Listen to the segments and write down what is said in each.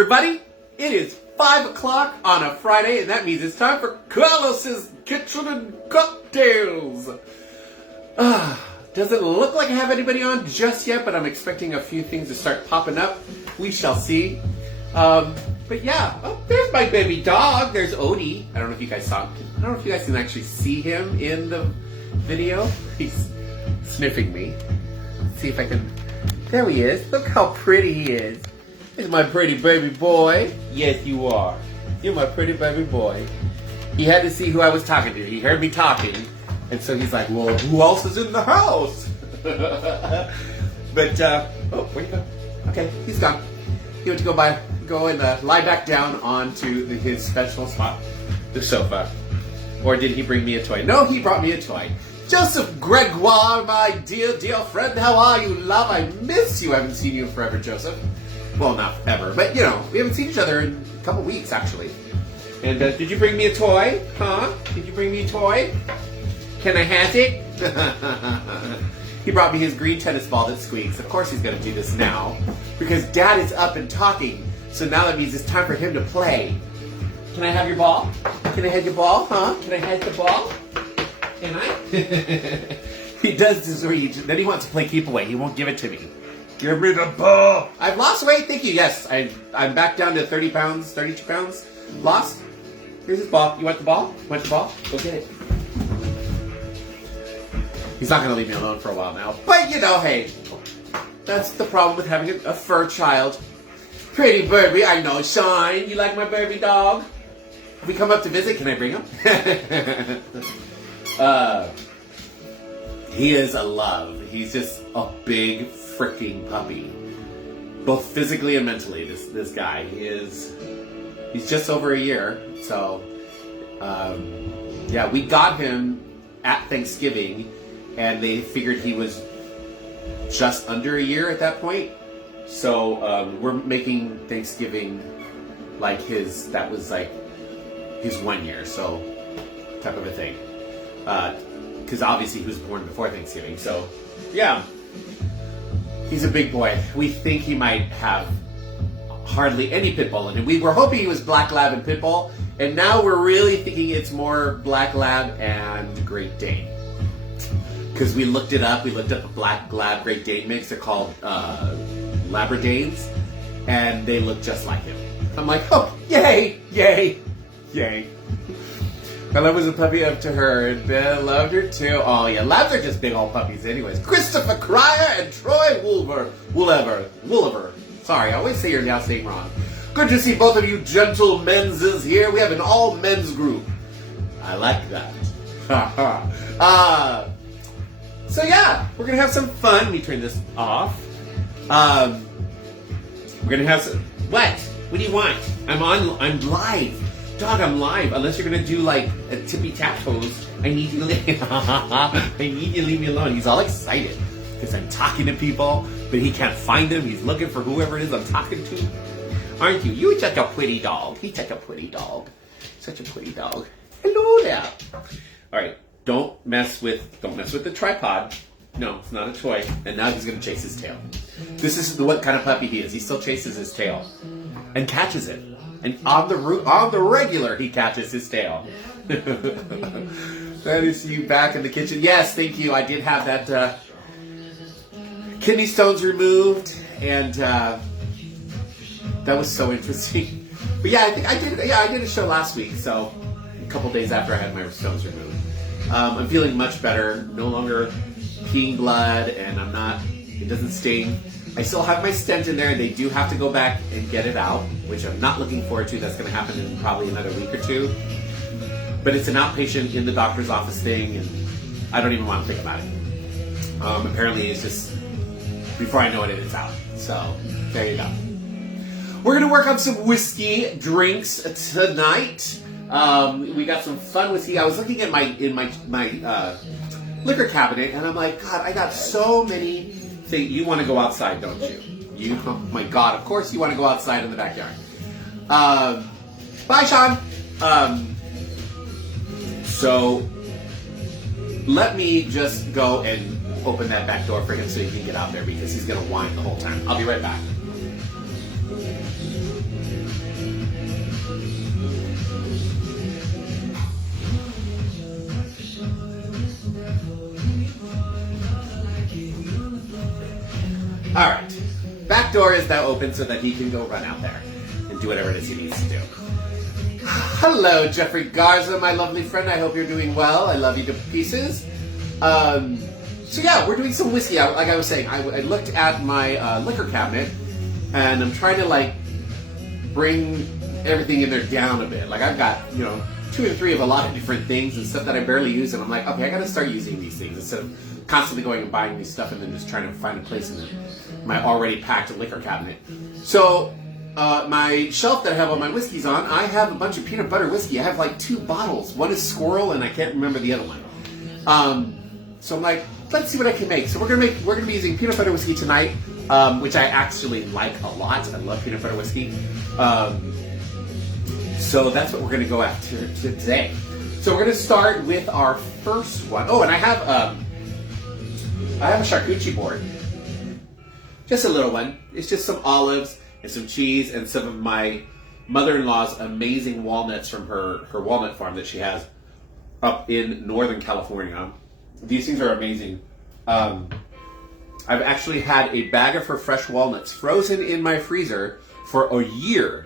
everybody. It is 5 o'clock on a Friday, and that means it's time for Carlos's Kitchen and Cocktails. Doesn't look like I have anybody on just yet, but I'm expecting a few things to start popping up. We shall see. But yeah, there's my baby dog. There's Odie. I don't know if you guys saw him. I don't know if you guys can actually see him in the video. He's sniffing me. Let's see if I can. There he is. Look how pretty he is. He's my pretty baby boy. Yes, you are. You're my pretty baby boy. He had to see who I was talking to. He heard me talking. And so he's like, well, who else is in the house? But, where'd he go? Okay, he's gone. He went to go and lie back down onto his special spot, the sofa. Or did he bring me a toy? No, he brought me a toy. Joseph Gregoire, my dear friend, how are you, love? I miss you. I haven't seen you in forever, Joseph. Well, not ever, but, you know, we haven't seen each other in a couple weeks, actually. And did you bring me a toy? Huh? Did you bring me a toy? Can I have it? He brought me his green tennis ball that squeaks. Of course he's going to do this now, because Dad is up and talking. So now that means it's time for him to play. Can I have your ball? Can I have your ball? Huh? Can I have the ball? Can I? He does this where then he wants to play keep away. He won't give it to me. Give me the ball. I've lost weight. Thank you. Yes, I'm back down to 30 pounds, 32 pounds. Lost. Here's his ball. You want the ball? You want the ball? Go get it. He's not going to leave me alone for a while now. But, you know, hey, that's the problem with having a fur child. Pretty Burby, I know. Shine, you like my Burby dog? If we come up to visit, can I bring him? He is a love. He's just a big freaking puppy. Both physically and mentally, this guy. He's just over a year. So, yeah, we got him at Thanksgiving, and they figured he was just under a year at that point. So we're making Thanksgiving like that was like his 1 year, so type of a thing. Because obviously he was born before Thanksgiving. So yeah, he's a big boy. We think he might have hardly any pit bull in him. We were hoping he was black lab and pit bull, and now we're really thinking it's more black lab and Great Dane. Because we looked it up. We looked up a black lab Great Dane mix. They're called Labradones, and they look just like him. I'm like, oh, yay, yay, yay. Bella was a puppy up to her, and Bella loved her too. Oh yeah, labs are just big old puppies anyways. Christopher Cryer and Troy Wooliver. Sorry, I always say your last name wrong. Good to see both of you gentlemen's here. We have an all men's group. I like that. So yeah, we're gonna have some fun. Let me turn this off. We're gonna have some. What? What do you want? I'm live. Dog, I'm live. Unless you're gonna do like a tippy tap toes, I need you to leave me alone. He's all excited because I'm talking to people, but he can't find them. He's looking for whoever it is I'm talking to. Aren't you? You're such a pretty dog. He's such a pretty dog. Such a pretty dog. Hello there. All right. Don't mess with the tripod. No, it's not a toy. And now he's gonna chase his tail. This is what kind of puppy he is. He still chases his tail and catches it. And on the regular, he catches his tail. That is you back in the kitchen. Yes, thank you. I did have that kidney stones removed, and that was so interesting. But yeah, I did a show last week, so a couple days after I had my stones removed. I'm feeling much better. No longer peeing blood, and it doesn't sting. I still have my stent in there, and they do have to go back and get it out, which I'm not looking forward to. That's going to happen in probably another week or two. But it's an outpatient in the doctor's office thing, and I don't even want to think about it. Apparently, it's just, before I know it, it's out. So, there you go. We're going to work on some whiskey drinks tonight. We got some fun whiskey. I was looking at my liquor cabinet, and I'm like, God, I got so many things. You want to go outside, don't you? Oh my God, of course you want to go outside in the backyard. Bye, Sean. So let me just go and open that back door for him so he can get out there, because he's going to whine the whole time. I'll be right back. back door is now open so that he can go run out there and do whatever it is he needs to do. Hello, Jeffrey Garza, my lovely friend. I hope you're doing well. I love you to pieces. So yeah, we're doing some whiskey. Like I was saying, I looked at my liquor cabinet, and I'm trying to like bring everything in there down a bit. Like I've got, 2 or 3 of a lot of different things and stuff that I barely use, and I'm like, okay, I gotta start using these things instead of constantly going and buying new stuff and then just trying to find a place in my already packed liquor cabinet. So my shelf that I have all my whiskeys on, I have a bunch of peanut butter whiskey. I have like 2 bottles. One is Squirrel, and I can't remember the other one. So I'm like, let's see what I can make. So we're gonna be using peanut butter whiskey tonight, which I actually like a lot. I love peanut butter whiskey. So that's what we're gonna go after today. So we're gonna start with our first one. Oh, and I have a charcuterie board. Just a little one. It's just some olives and some cheese and some of my mother-in-law's amazing walnuts from her walnut farm that she has up in Northern California. These things are amazing. I've actually had a bag of her fresh walnuts frozen in my freezer for a year.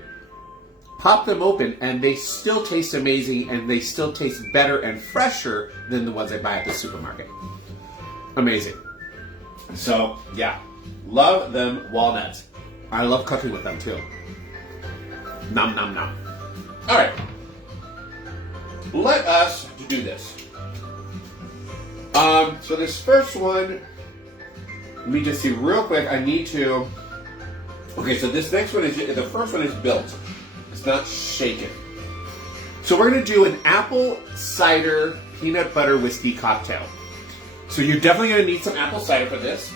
Pop them open and they still taste amazing, and they still taste better and fresher than the ones I buy at the supermarket. Amazing. So yeah, love them walnuts. I love cooking with them too. Nom nom nom. All right, let us do this. So this first one, let me just see real quick. I need to. Okay, so this next one the first one is built. It's not shaken. So we're gonna do an apple cider peanut butter whiskey cocktail. So you're definitely gonna need some apple cider for this.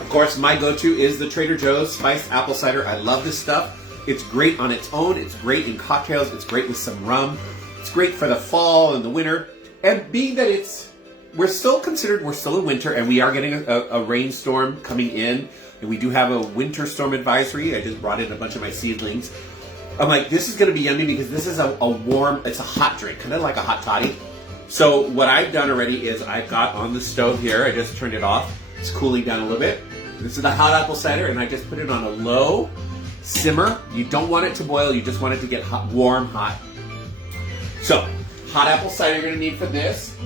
Of course, my go-to is the Trader Joe's spiced apple cider. I love this stuff. It's great on its own. It's great in cocktails. It's great with some rum. It's great for the fall and the winter. And being that we're still in winter, and we are getting a rainstorm coming in, and we do have a winter storm advisory. I just brought in a bunch of my seedlings. I'm like, this is going to be yummy because this is it's a hot drink, kind of like a hot toddy. So what I've done already is I've got on the stove here, I just turned it off. It's cooling down a little bit. This is the hot apple cider, and I just put it on a low simmer. You don't want it to boil, you just want it to get hot, warm, hot. So, hot apple cider you're going to need for this.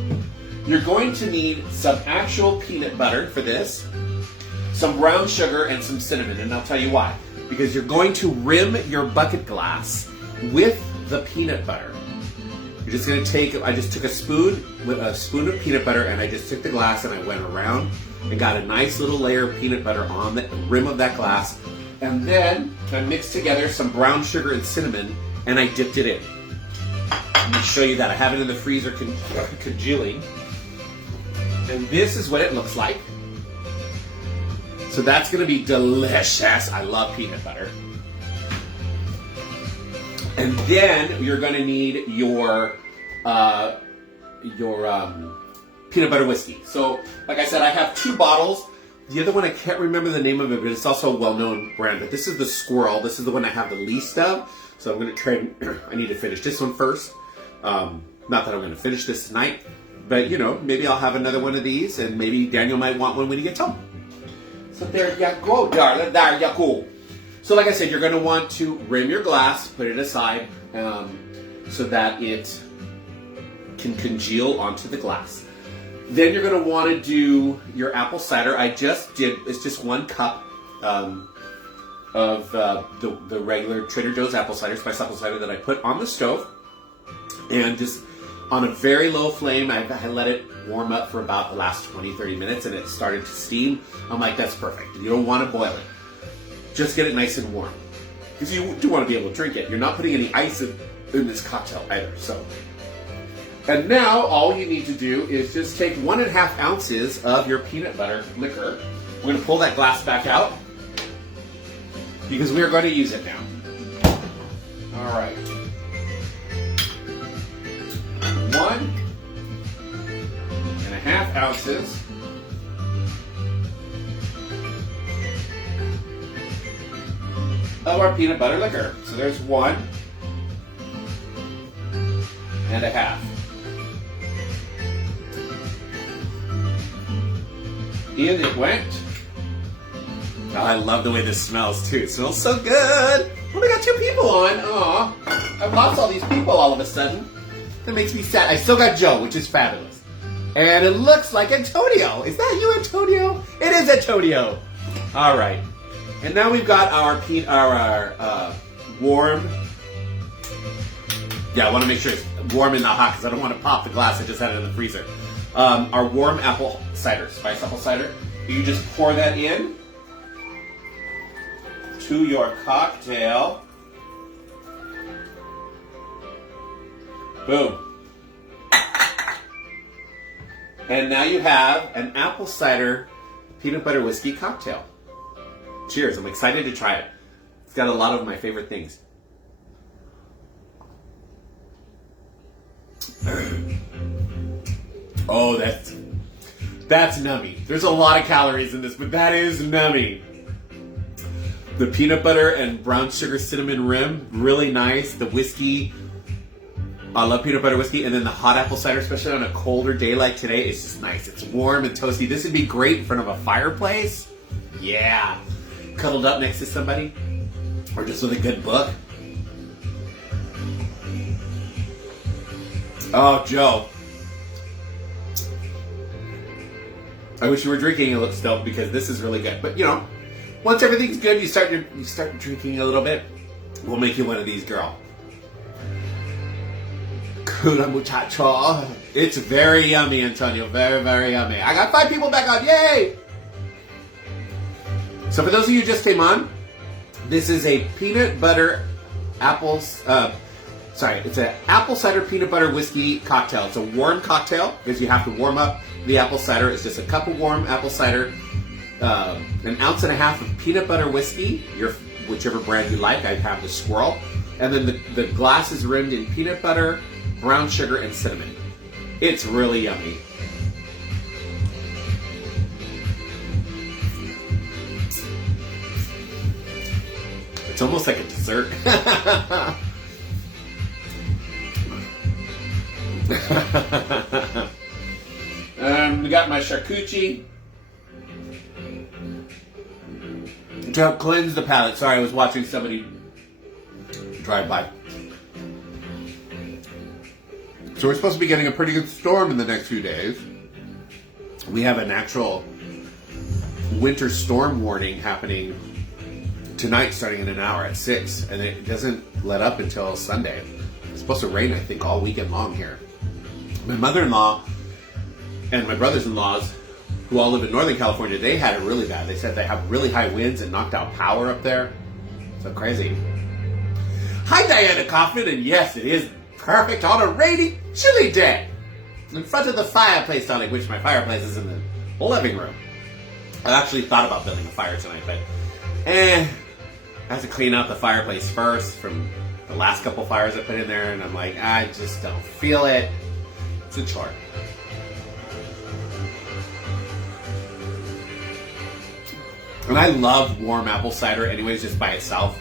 You're going to need some actual peanut butter for this, some brown sugar, and some cinnamon, and I'll tell you why. Because you're going to rim your bucket glass with the peanut butter. You're just going to I just took a spoon of peanut butter, and I just took the glass and I went around and got a nice little layer of peanut butter on the rim of that glass. And then I mixed together some brown sugar and cinnamon, and I dipped it in. Let me show you that. I have it in the freezer congealing. And this is what it looks like. So that's going to be delicious. I love peanut butter. And then you're going to need your peanut butter whiskey. So, like I said, I have 2 bottles. The other one, I can't remember the name of it, but it's also a well-known brand. But this is the Squirrel. This is the one I have the least of. So I'm going to try. I need to finish this one first. Not that I'm going to finish this tonight, but maybe I'll have another one of these, and maybe Daniel might want one when he gets home. So there you go, darling. There you go. So like I said, you're going to want to rim your glass, put it aside, so that it can congeal onto the glass. Then you're going to want to do your apple cider. It's just 1 cup of the regular Trader Joe's apple cider, spiced apple cider that I put on the stove. And just on a very low flame, I let it warm up for about the last 20-30 minutes, and it started to steam. I'm like, that's perfect. You don't want to boil it. Just get it nice and warm. Because you do want to be able to drink it. You're not putting any ice in this cocktail either. So, and now all you need to do is just take 1.5 ounces of your peanut butter liquor. We're going to pull that glass back out because we are going to use it now. All right. 1.5 ounces of our peanut butter liquor. So there's 1.5. In it went. Oh, I love the way this smells too. It smells so good. Only got 2 people on. Aw. I've lost all these people all of a sudden. That makes me sad. I still got Joe, which is fabulous. And it looks like Antonio. Is that you, Antonio? It is Antonio. All right. And now we've got our warm. Yeah, I want to make sure it's warm and not hot because I don't want to pop the glass. I just had it in the freezer. Our warm apple cider, spiced apple cider. You just pour that in to your cocktail. Boom. And now you have an apple cider peanut butter whiskey cocktail. Cheers. I'm excited to try it. It's got a lot of my favorite things. Oh, that's nummy. There's a lot of calories in this, but that is nummy. The peanut butter and brown sugar cinnamon rim, really nice. The whiskey, I love peanut butter whiskey. And then the hot apple cider, especially on a colder day like today, it's just nice. It's warm and toasty. This would be great in front of a fireplace. Yeah. Cuddled up next to somebody. Or just with a good book. Oh, Joe. I wish you were drinking a little still because this is really good. But, you know, once everything's good, you start drinking a little bit. We'll make you one of these, girl. Cura muchacho. It's very yummy, Antonio. Very, very yummy. I got 5 people back on. Yay! So for those of you who just came on, this is a peanut butter apples. It's an apple cider peanut butter whiskey cocktail. It's a warm cocktail because you have to warm up the apple cider. It's just a cup of warm apple cider, an ounce and a half of peanut butter whiskey, whichever brand you like. I have the Squirrel. And then the glass is rimmed in peanut butter, brown sugar, and cinnamon. It's really yummy. It's almost like a dessert. We got my charcuterie to help cleanse the palate. Sorry, I was watching somebody drive by. So we're supposed to be getting a pretty good storm in the next few days. We have an actual winter storm warning happening tonight starting in an hour at 6, and it doesn't let up until Sunday. It's supposed to rain, I think, all weekend long here. My mother-in-law and my brothers-in-laws, who all live in Northern California, they had it really bad. They said they have really high winds and knocked out power up there. So crazy. Hi, Diana Kaufman, and yes, it is perfect on a rainy, chilly day. In front of the fireplace, darling, which my fireplace is in the living room. I actually thought about building a fire tonight, but I have to clean out the fireplace first from the last couple fires I put in there, and I'm like, I just don't feel it. It's a chore. And I love warm apple cider anyways, just by itself.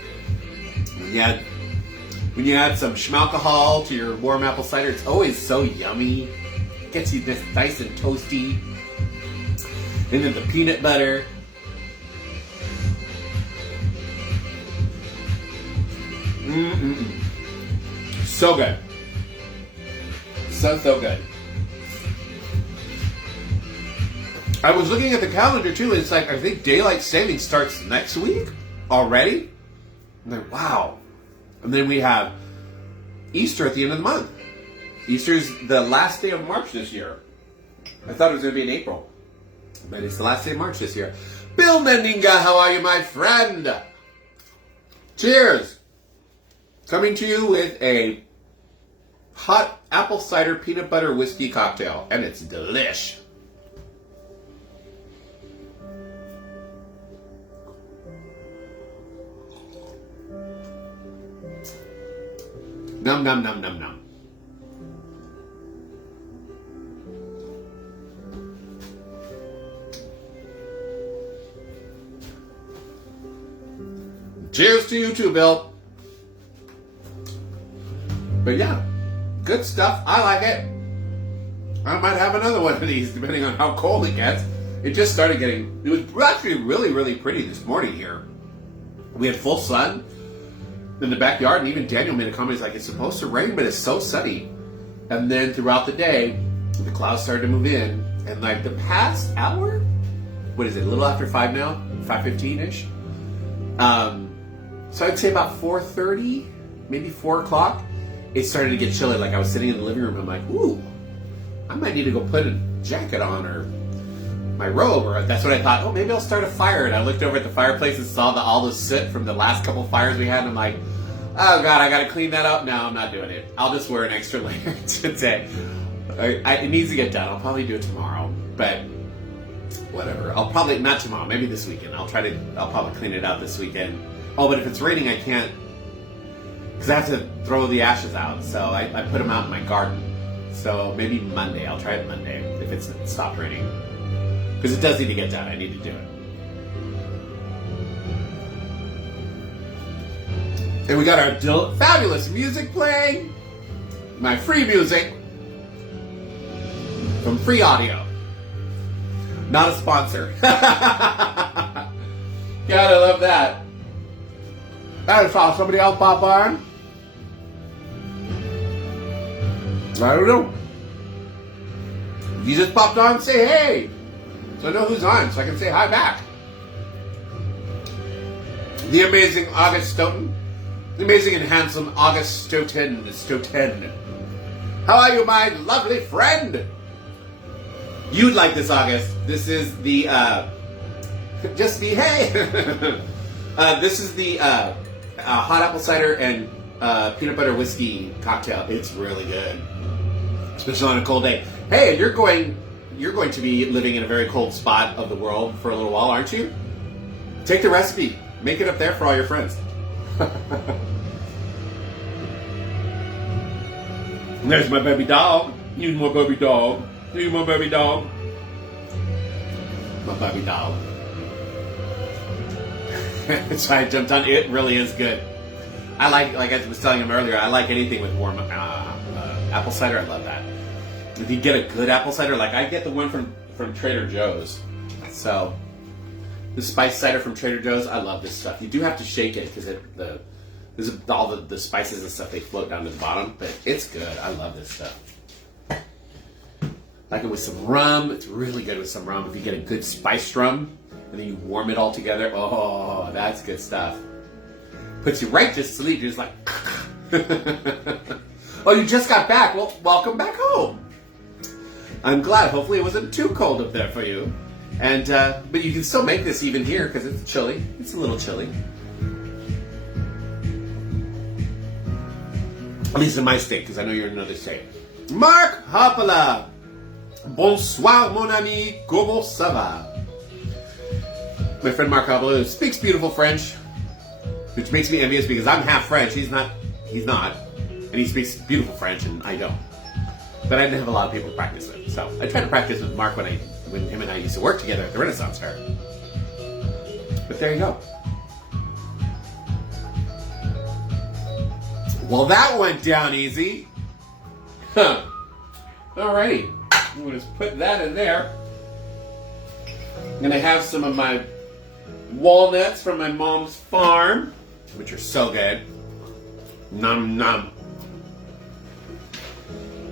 When you add some schmalcohol to your warm apple cider, it's always so yummy. It gets you this nice and toasty. And then the peanut butter. So good. So good. I was looking at the calendar too, and it's like, I think daylight saving starts next week already. I'm like, wow. And then we have Easter at the end of the month. Easter's the last day of March this year. I thought it was going to be in April, but it's the last day of March this year. Bill Mendinga, how are you, my friend? Cheers. Coming to you with a hot apple cider peanut butter whiskey cocktail, and it's delish. Num, num, num, num, num. Cheers to you too, Bill. But yeah, good stuff. I like it. I might have another one of these depending on how cold it gets. it just started getting, it was actually really, really pretty this morning here. We had full sun in the backyard, and even Daniel made a comment, he's like, it's supposed to rain, but it's so sunny. And then throughout the day, the clouds started to move in, and like the past hour, what is it, a little after 5 now? 5:15-ish? So I'd say about 4:30, maybe 4 o'clock, it started to get chilly. Like I was sitting in the living room, I'm like, ooh, I might need to go put a jacket on or my robe, or that's what I thought. Oh, maybe I'll start a fire. And I looked over at the fireplace and saw all the soot from the last couple fires we had, and I'm like, oh God, I gotta clean that up. No, I'm not doing it. I'll just wear an extra layer today. It needs to get done. I'll probably do it tomorrow, but whatever. I'll probably, not tomorrow, maybe this weekend. I'll probably clean it out this weekend. Oh, but if it's raining, I can't, because I have to throw the ashes out. So I put them out in my garden. So maybe Monday. I'll try it Monday if it's stopped raining. Because it does need to get done. I need to do it. And we got our fabulous music playing. My free music from Free Audio. Not a sponsor. God, I love that. I saw somebody else pop on. I don't know. You just popped on, say hey. So I know who's on, so I can say hi back. The amazing August Stoughton. The amazing and handsome August Stoughton. How are you, my lovely friend? You'd like this, August. This is the, just the, hey. This is the hot apple cider and peanut butter whiskey cocktail. It's really good. Especially on a cold day. Hey, you're going to be living in a very cold spot of the world for a little while, aren't you? Take the recipe. Make it up there for all your friends. There's my baby dog. You my baby dog. You my baby dog. My baby dog. So I jumped on. It really is good. I like I was telling him earlier, I like anything with warm apple cider. I love that. If you get a good apple cider, like I get the one from Trader Joe's. So the spice cider from Trader Joe's, I love this stuff. You do have to shake it because there's all the spices and stuff, they float down to the bottom, but it's good. I love this stuff. Like it with some rum. It's really good with some rum. If you get a good spiced rum and then you warm it all together, oh, that's good stuff. Puts you right to sleep. You're just like, oh, you just got back. Well, welcome back home. I'm glad. Hopefully it wasn't too cold up there for you. And but you can still make this even here because it's chilly. It's a little chilly. At least in my state, because I know you're in another state. Mark Hoppala. Bonsoir, mon ami. Comment ça va? My friend Mark Hoppala speaks beautiful French, which makes me envious because I'm half French. He's not. And he speaks beautiful French, and I don't. But I didn't have a lot of people to practice with. So I tried to practice with Mark when him and I used to work together at the Renaissance Fair. But there you go. Well, that went down easy. Huh. Alrighty. I'm going to just put that in there. I'm going to have some of my walnuts from my mom's farm, which are so good. Nom nom.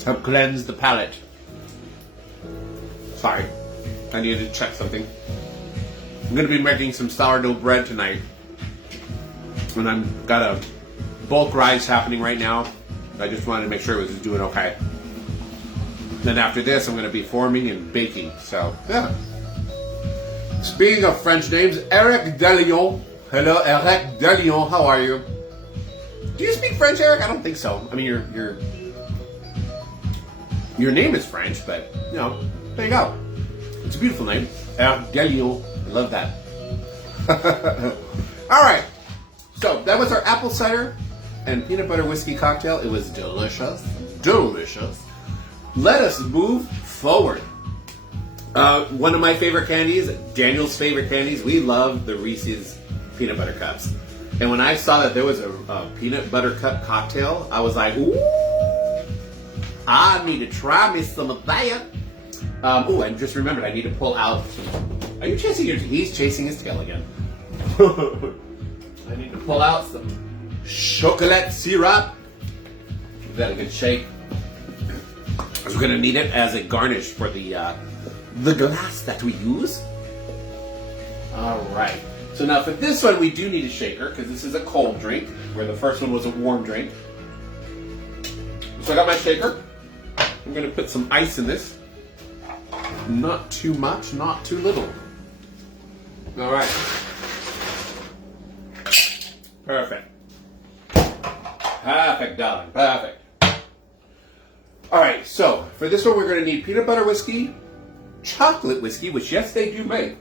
Help cleanse the palate. Sorry, I needed to check something. I'm going to be making some sourdough bread tonight. And I've got a bulk rise happening right now. I just wanted to make sure it was doing okay. Then after this, I'm going to be forming and baking. So, yeah. Speaking of French names, Eric Delion. Hello, Eric Delion. How are you? Do you speak French, Eric? I don't think so. I mean, your name is French, but, you know, there you go. It's a beautiful name. Eric Delion. I love that. All right. So, that was our apple cider and peanut butter whiskey cocktail. It was delicious. Delicious. Let us move forward. One of my favorite candies, Daniel's favorite candies, we love the Reese's peanut butter cups. And when I saw that there was a peanut butter cup cocktail, I was like, ooh, I need to try me some of that. Oh, and just remembered, I need to pull out. Are you chasing your? He's chasing his tail again. I need to pull out some chocolate syrup. Give that a good shake. We're going to need it as a garnish for the glass that we use. All right. So now for this one, we do need a shaker because this is a cold drink, where the first one was a warm drink. So I got my shaker. I'm going to put some ice in this. Not too much, not too little. All right. Perfect. Perfect, darling. Perfect. All right, so for this one, we're going to need peanut butter whiskey, chocolate whiskey, which, yes, they do make.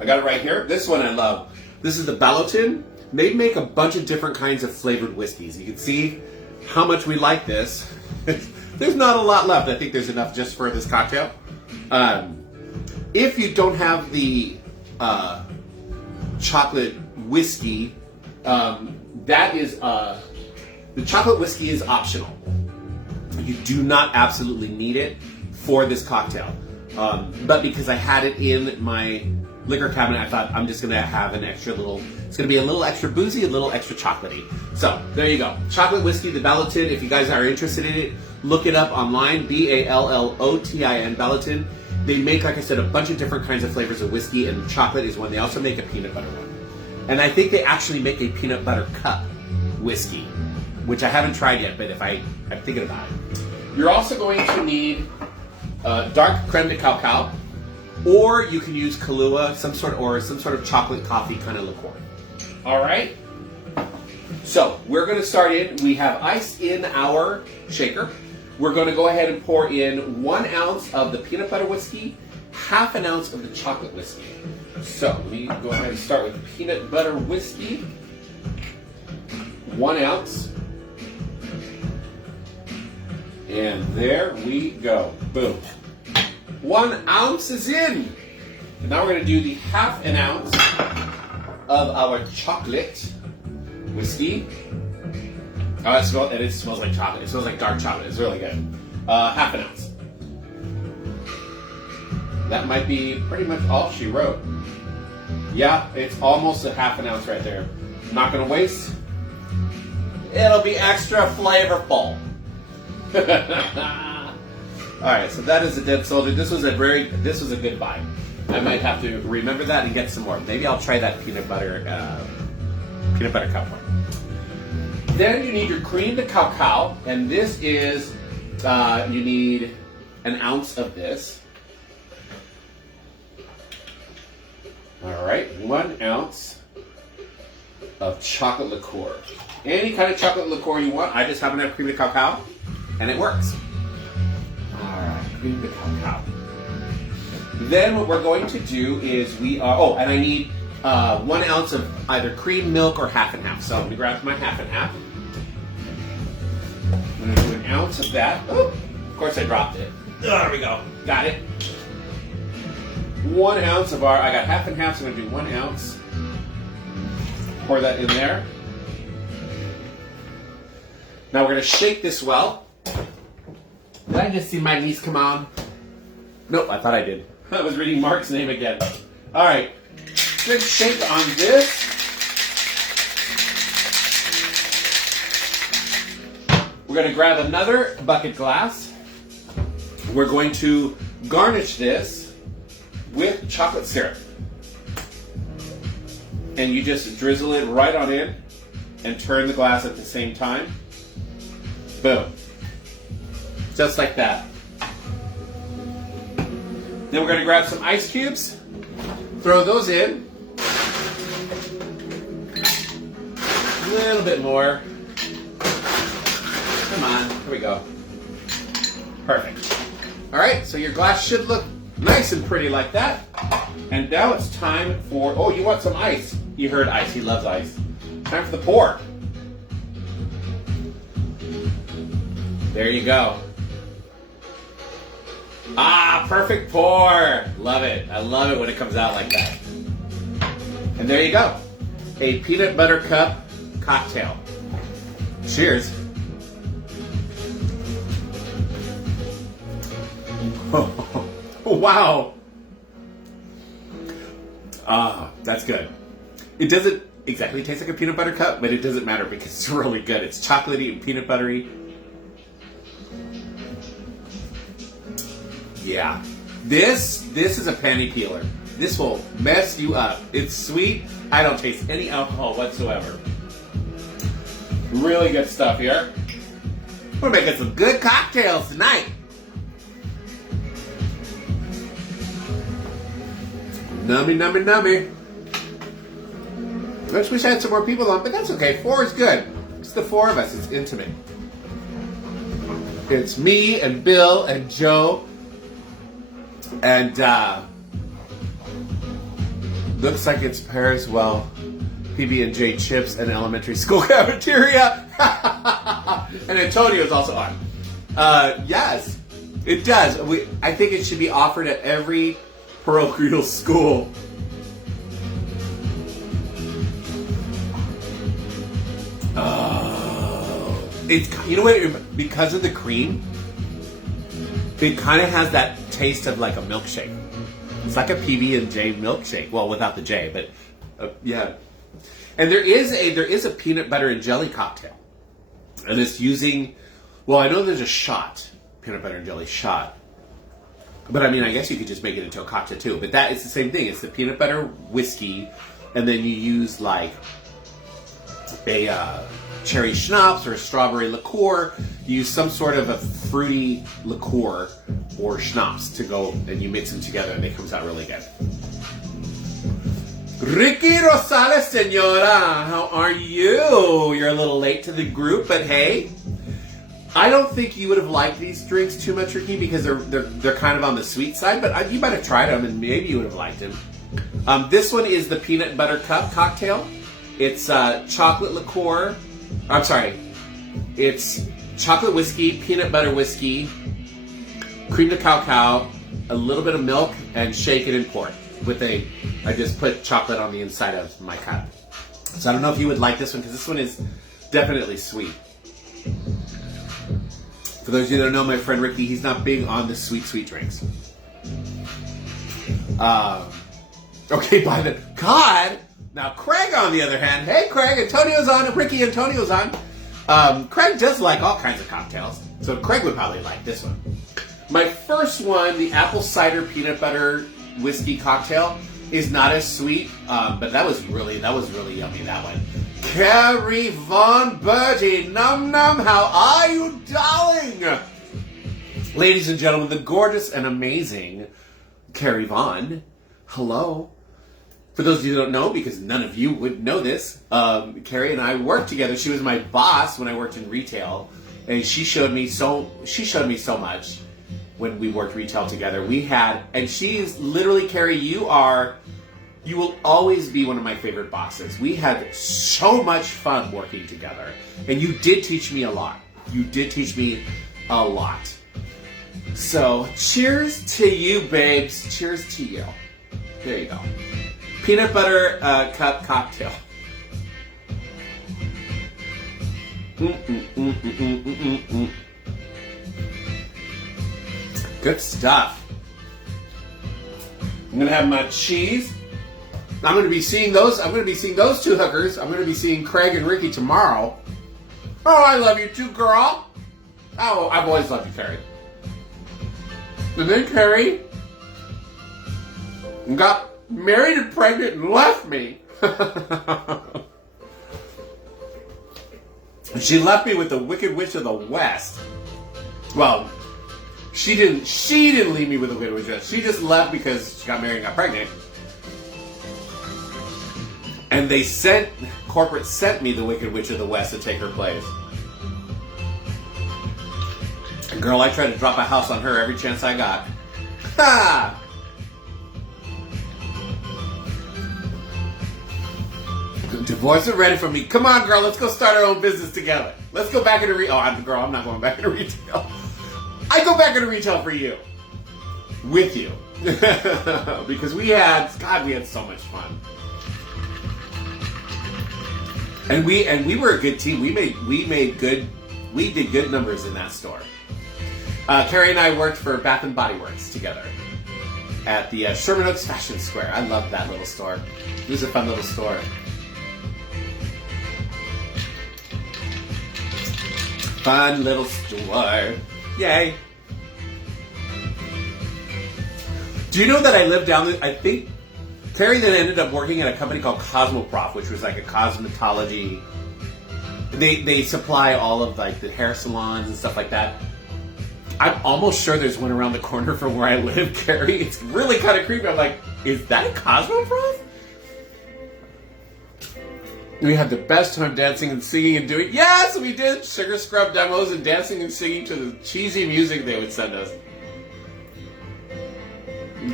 I got it right here. This one I love. This is the Ballotin. They make a bunch of different kinds of flavored whiskeys. You can see how much we like this. There's not a lot left. I think there's enough just for this cocktail. If you don't have the chocolate whiskey, that is the chocolate whiskey is optional. You do not absolutely need it for this cocktail. But because I had it in my liquor cabinet, I thought I'm just going to have an extra little, it's going to be a little extra boozy, a little extra chocolatey. So, there you go. Chocolate whiskey, the Ballotin. If you guys are interested in it, look it up online, Ballotin, Ballotin. They make, like I said, a bunch of different kinds of flavors of whiskey, and chocolate is one. They also make a peanut butter one. And I think they actually make a peanut butter cup whiskey, which I haven't tried yet, but I'm thinking about it. You're also going to need dark creme de cacao, or you can use Kahlua, some sort of chocolate coffee kind of liqueur. All right. So we're going to start in. We have ice in our shaker. We're going to go ahead and pour in 1 ounce of the peanut butter whiskey, half an ounce of the chocolate whiskey. So let me go ahead and start with the peanut butter whiskey. 1 ounce. And there we go. Boom. 1 ounce is in. And now we're going to do the half an ounce of our chocolate whiskey. Oh, it smells like chocolate. It smells like dark chocolate. It's really good. Half an ounce. That might be pretty much all she wrote. Yeah, it's almost a half an ounce right there. Not going to waste. It'll be extra flavorful. All right, so that is a dead soldier. This was a good buy. I might have to remember that and get some more. Maybe I'll try that peanut butter cup one. Then you need your cream de cacao, and this is you need 1 ounce of this. All right, 1 ounce of chocolate liqueur. Any kind of chocolate liqueur you want. I just happen to have cream de cacao, and it works. All right, cream de cacao. Then what we're going to do is and I need 1 ounce of either cream, milk, or half and half. So let me grab my half and half. I'm going to do 1 ounce of that. Oh, of course I dropped it. There we go. Got it. 1 ounce of I got half and half, so I'm going to do 1 ounce. Pour that in there. Now we're going to shake this well. Did I just see my niece come on? Nope, I thought I did. I was reading Mark's name again. All right. Good shake on this. We're going to grab another bucket glass. We're going to garnish this with chocolate syrup. And you just drizzle it right on in and turn the glass at the same time. Boom. Just like that. Then we're going to grab some ice cubes, throw those in. A little bit more. Come on, here we go. Perfect. All right, so your glass should look nice and pretty like that. And now it's time for, oh, you want some ice. You heard ice, he loves ice. Time for the pour. There you go. Ah, perfect pour. Love it. I love it when it comes out like that. And there you go. A peanut butter cup cocktail. Cheers. Wow. Ah, that's good. It doesn't exactly taste like a peanut butter cup, but it doesn't matter because it's really good. It's chocolatey and peanut buttery. Yeah. This is a panty peeler. This will mess you up. It's sweet. I don't taste any alcohol whatsoever. Really good stuff here. We're making some good cocktails tonight. Nummy, nummy, nummy. I just wish I had some more people on, but that's okay. 4 is good. It's the 4 of us. It's intimate. It's me and Bill and Joe and looks like it's pairs well. PB&J chips and elementary school cafeteria. And Antonio's also on. Yes, it does. I think it should be offered at every parochial school. It's, you know what, because of the cream, it kind of has that taste of like a milkshake. It's like a PB&J milkshake. Well, without the J, but yeah. And there is a peanut butter and jelly cocktail. And it's using, well, I know there's a shot, peanut butter and jelly shot. But I mean, I guess you could just make it into a cocktail too. But that is the same thing. It's the peanut butter whiskey, and then you use like a cherry schnapps or a strawberry liqueur. You use some sort of a fruity liqueur or schnapps to go, and you mix them together, and it comes out really good. Ricky Rosales, senora, how are you? You're a little late to the group, but hey, I don't think you would have liked these drinks too much, Ricky, because they're kind of on the sweet side, but you might have tried them, and maybe you would have liked them. This one is the peanut butter cup cocktail. It's chocolate liqueur. I'm sorry. It's chocolate whiskey, peanut butter whiskey, cream de cacao, a little bit of milk, and shake it and pour it. I just put chocolate on the inside of my cup. So I don't know if you would like this one, because this one is definitely sweet. For those of you that don't know, my friend Ricky, he's not big on the sweet drinks. Okay, by the God. Now Craig, on the other hand, hey Craig, Antonio's on, and Ricky, Antonio's on. Craig does like all kinds of cocktails, so Craig would probably like this one. My first one, the apple cider peanut butter whiskey cocktail, is not as sweet, but that was really yummy, that one. Carrie Von Bertie, num num, how are you, darling? Ladies and gentlemen, the gorgeous and amazing Carrie Von. Hello. For those of you who don't know, because none of you would know this, Carrie and I worked together. She was my boss when I worked in retail, and she showed me so much when we worked retail together. And she's literally, Carrie, you will always be one of my favorite bosses. We had so much fun working together, and you did teach me a lot. So, cheers to you, babes. Cheers to you. There you go. Peanut butter cup cocktail. Good stuff. I'm gonna have my cheese. I'm gonna be seeing those two hookers. I'm gonna be seeing Craig and Ricky tomorrow. Oh, I love you too, girl. Oh, I've always loved you, Carrie. And then Carrie got married and pregnant and left me. She left me with the Wicked Witch of the West. Well, she didn't leave me with the Wicked Witch of the West. She just left because she got married and got pregnant. And corporate sent me the Wicked Witch of the West to take her place. And girl, I tried to drop a house on her every chance I got. Ha! Divorce is ready for me. Come on, girl, let's go start our own business together. Let's go back into retail. Oh, I'm not going back into retail. I go back into retail for you. With you. Because we had so much fun. And we were a good team. We did good numbers in that store. Carrie and I worked for Bath and Body Works together at the Sherman Oaks Fashion Square. I loved that little store. It was a fun little store. Fun little store. Yay. Do you know that I lived down there? I think Carrie then ended up working at a company called Cosmoprof, which was like a cosmetology. They supply all of like the hair salons and stuff like that. I'm almost sure there's one around the corner from where I live, Carrie. It's really kind of creepy. I'm like, is that a Cosmoprof? We had the best time dancing and singing and doing... Yes, we did sugar scrub demos and dancing and singing to the cheesy music they would send us.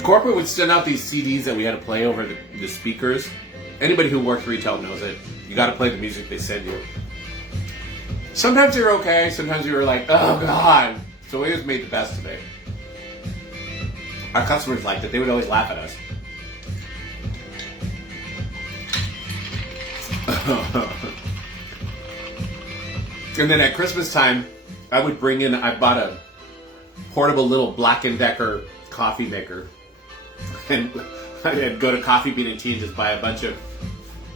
Corporate would send out these CDs that we had to play over the speakers. Anybody who worked retail knows it. You got to play the music they send you. Sometimes you're okay. Sometimes you were like, oh, God. So we always made the best of it. Our customers liked it. They would always laugh at us. And then at Christmas time, I would bring in, I bought a portable little Black & Decker coffee maker. And I'd go to Coffee Bean and Tea and just buy a bunch of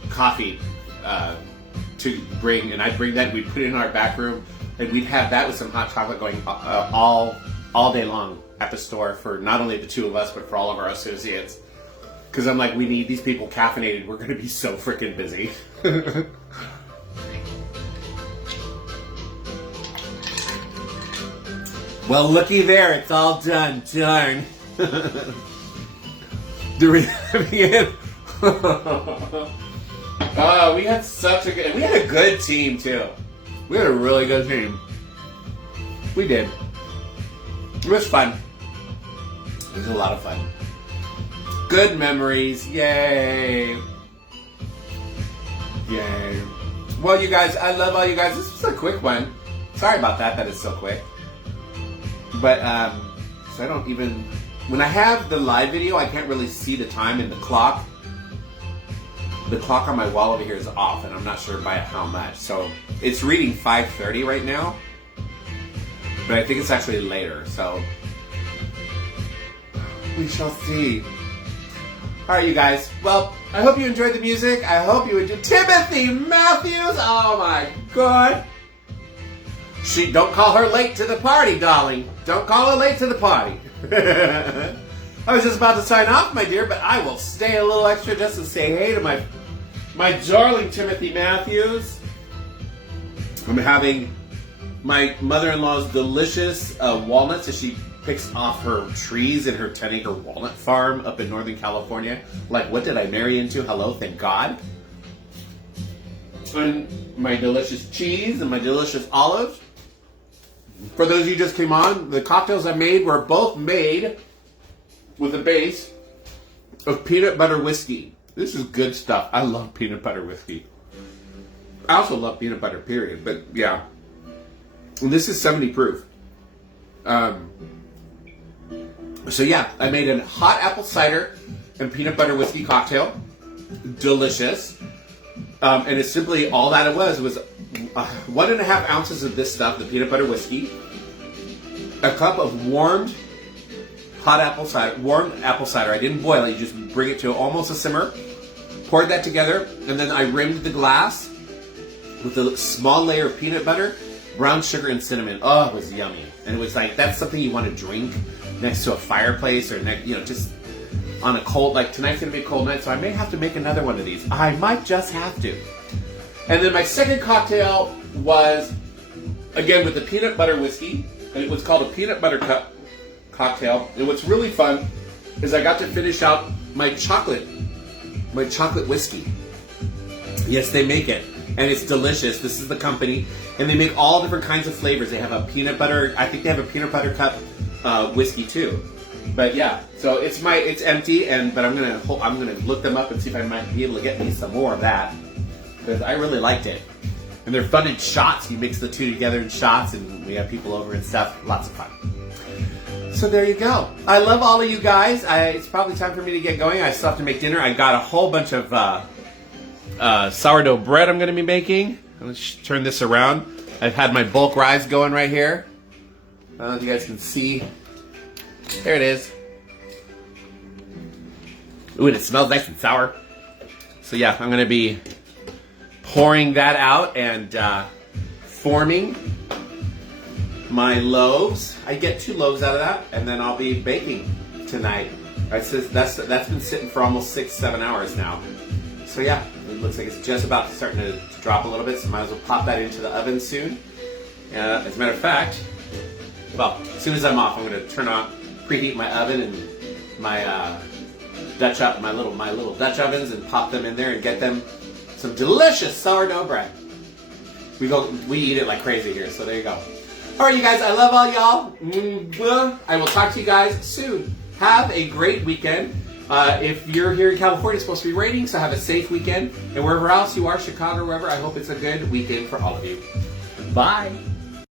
coffee to bring. And I'd bring that and we'd put it in our back room. And we'd have that with some hot chocolate going all day long at the store for not only the two of us, but for all of our associates. Because I'm like, we need these people caffeinated. We're going to be so freaking busy. Well, looky there. It's all done. Darn. We had such a good... We had a good team, too. We had a really good team. We did. It was fun. It was a lot of fun. Good memories. Yay. Yay. Well, you guys, I love all you guys. This was a quick one. Sorry about that it's so quick. But, so I don't even... When I have the live video, I can't really see the time in the clock. The clock on my wall over here is off, and I'm not sure by how much. So it's reading 5:30 right now, but I think it's actually later. So we shall see. All right, you guys. Well, I hope you enjoyed the music. I hope you enjoyed Timothy Matthews. Oh my God. Don't call her late to the party, darling. Don't call her late to the party. I was just about to sign off, my dear, but I will stay a little extra just to say hey to my darling Timothy Matthews. I'm having my mother-in-law's delicious walnuts that she picks off her trees in her 10-acre walnut farm up in Northern California. Like, what did I marry into? Hello, thank God. And my delicious cheese and my delicious olives. For those of you who just came on, the cocktails I made were both made with a base of peanut butter whiskey. This is good stuff. I love peanut butter whiskey. I also love peanut butter, period. But yeah, and this is 70 proof. So yeah, I made a hot apple cider and peanut butter whiskey cocktail. Delicious. And it's simply all that it was 1.5 ounces of this stuff, the peanut butter whiskey, a cup of warmed hot apple cider. I didn't boil it, you just bring it to almost a simmer. Poured that together, and then I rimmed the glass with a small layer of peanut butter, brown sugar, and cinnamon. Oh, it was yummy. And it was like, that's something you want to drink next to a fireplace or just on a cold, like tonight's going to be a cold night, so I may have to make another one of these. I might just have to. And then my second cocktail was, again, with the peanut butter whiskey, and it was called a peanut butter cup cocktail. And what's really fun is I got to finish out my chocolate whiskey. Yes, they make it, and it's delicious. This is the company, and they make all different kinds of flavors. They have a peanut butter, I think they have a peanut butter cup whiskey too. But yeah, so it's empty, but I'm gonna look them up and see if I might be able to get me some more of that, because I really liked it. And they're fun in shots. You mix the two together in shots, and we have people over and stuff. Lots of fun. So there you go. I love all of you guys. It's probably time for me to get going. I still have to make dinner. I got a whole bunch of sourdough bread I'm going to be making. Let's turn this around. I've had my bulk rise going right here. I don't know if you guys can see. There it is. Ooh, and it smells nice and sour. So yeah, I'm gonna be pouring that out and forming my loaves. I get 2 loaves out of that, and then I'll be baking tonight. That's been sitting for almost 6-7 hours now. So yeah, it looks like it's just about starting to drop a little bit, so might as well pop that into the oven soon. As a matter of fact, well, as soon as I'm off, I'm going to preheat my oven and my my little Dutch ovens, and pop them in there and get them some delicious sourdough bread. We eat it like crazy here, so there you go. All right, you guys, I love all y'all. I will talk to you guys soon. Have a great weekend. If you're here in California, it's supposed to be raining, so have a safe weekend. And wherever else you are, Chicago, wherever, I hope it's a good weekend for all of you. Bye.